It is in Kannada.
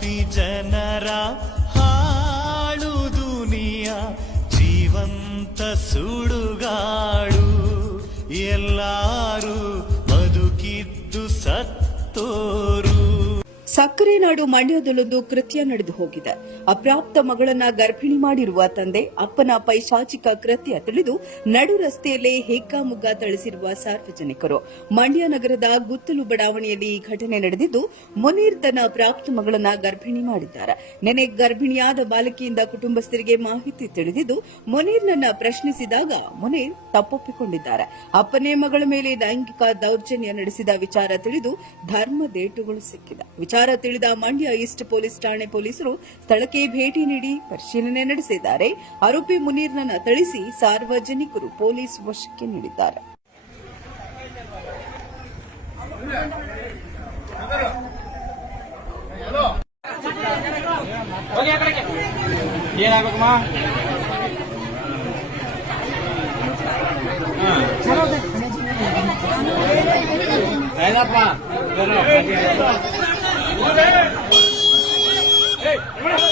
ಪಾಪಿ ಜನರ ಹಾಳು ದುನಿಯ ಜೀವಂತ ಸುಡುಗಾಡು. ಎಲ್ಲಾರು ಬದುಕಿದ್ದು ಸತ್ತೋರು. ಸಕ್ಕರೆ ನಾಡು ಮಂಡ್ಯದಲ್ಲೊಂದು ಕೃತ್ಯ ನಡೆದು ಹೋಗಿದೆ. ಅಪ್ರಾಪ್ತ ಮಗಳನ್ನ ಗರ್ಭಿಣಿ ಮಾಡಿರುವ ತಂದೆ ಅಪ್ಪನ ಪೈಶಾಚಿಕ ಕೃತ್ಯ ತಿಳಿದು ನಡು ರಸ್ತೆಯಲ್ಲೇ ಹೆಕ್ಕಾಮುಗ್ಗ ತಳಿಸಿರುವ ಸಾರ್ವಜನಿಕರು. ಮಂಡ್ಯ ನಗರದ ಗುತ್ತಲು ಬಡಾವಣೆಯಲ್ಲಿ ಈ ಘಟನೆ ನಡೆದಿದ್ದು, ಮುನೀರ್ ತನ್ನ ಅಪ್ರಾಪ್ತ ಮಗಳನ್ನ ಗರ್ಭಿಣಿ ಮಾಡಿದ್ದಾರೆ. ನೆನೆ ಗರ್ಭಿಣಿಯಾದ ಬಾಲಕಿಯಿಂದ ಕುಟುಂಬಸ್ಥರಿಗೆ ಮಾಹಿತಿ ತಿಳಿದಿದ್ದು, ಮುನೀರ್ನನ್ನ ಪ್ರಶ್ನಿಸಿದಾಗ ಮುನೀರ್ ತಪ್ಪೊಪ್ಪಿಕೊಂಡಿದ್ದಾರೆ. ಅಪ್ಪನೇ ಮಗಳ ಮೇಲೆ ಲೈಂಗಿಕ ದೌರ್ಜನ್ಯ ನಡೆಸಿದ ವಿಚಾರ ತಿಳಿದು ಧರ್ಮದೇಟುಗಳು ಸಿಕ್ಕಿದೆ. ವಿಚಾರ ತಿಳಿದ ಮಂಡ್ಯ ಈಸ್ಟ್ ಪೊಲೀಸ್ ಠಾಣೆ ಪೊಲೀಸರು ಸ್ಥಳಕ್ಕೆ ಭೇಟಿ ನೀಡಿ ಪರಿಶೀಲನೆ ನಡೆಸಿದ್ದಾರೆ. ಆರೋಪಿ ಮುನೀರ್ನನ್ನು ಥಳಿಸಿ ಸಾರ್ವಜನಿಕರು ಪೊಲೀಸ್ ವಶಕ್ಕೆ ನೀಡಿದ್ದಾರೆ. ಆಯ್ತಪ್ಪ Ei,